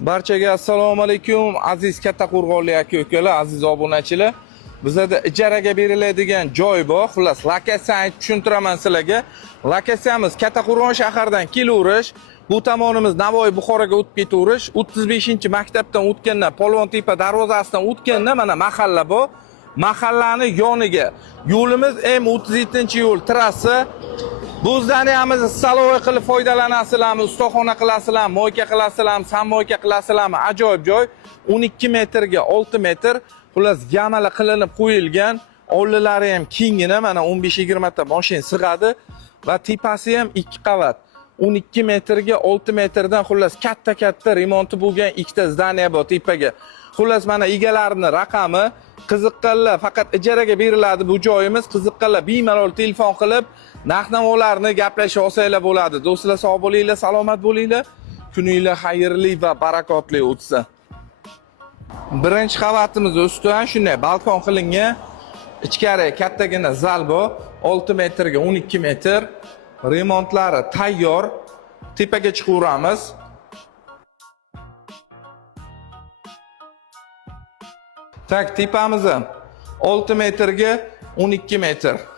Barchaga assalomu alaykum, aziz Kattaqo'rg'onlik aka-ukalar, aziz obunachilar. Bizda ijaraga beriladigan joy bor. Xullas, lokatsiyani tushuntiraman sizlarga. Lokatsiyamiz Kattaqo'rg'on shaharidan kelaverish, bu tomonimiz Navoiy Buxoroga o'tib ketaverish, 35-maktabdan o'tgandan, Polvontepa darvozasidan o'tgandan mana mahalla bor. Mahallani yoniga yo'limiz M37-yo'l trassa. Bu zdaniyamizni saloy qilib foydalanasizlarmi, ustaxona qilasizlarmi, moyka qilasizlarmi, sammoyka qilasizlarmi? Ajoyib joy. 12 metrga 6 metr. Xullas, gamala qilinib qo'yilgan. Oldilari ham kengina, mana 15-20 ta mashina sig'adi va tepasi ham 2 qavat. 12 metrga 6 metrdan xullas katta remonti bo'lgan ikkita zdaniya bor tepaga. Xullas, mana egalarining raqami, qiziqqanlar faqat ijaraga beriladi bu joyimiz. Qiziqqanlar bemalol telefon qilib narx-navolarni gaplashib olsanglar bo'ladi. Do'stlar, sog' bo'linglar, salomat bo'linglar. Kuninglar xayrli va barakotli o'tsin. Birinchi qavatimiz ustidan shunday balkon qilingan. Ichkari kattagina zal bor. 6 metrga 12 metr. Remontlari tayyor. Tepaga chiqaveramiz. Tak, tepamiz ham 6 metrga 12 metr.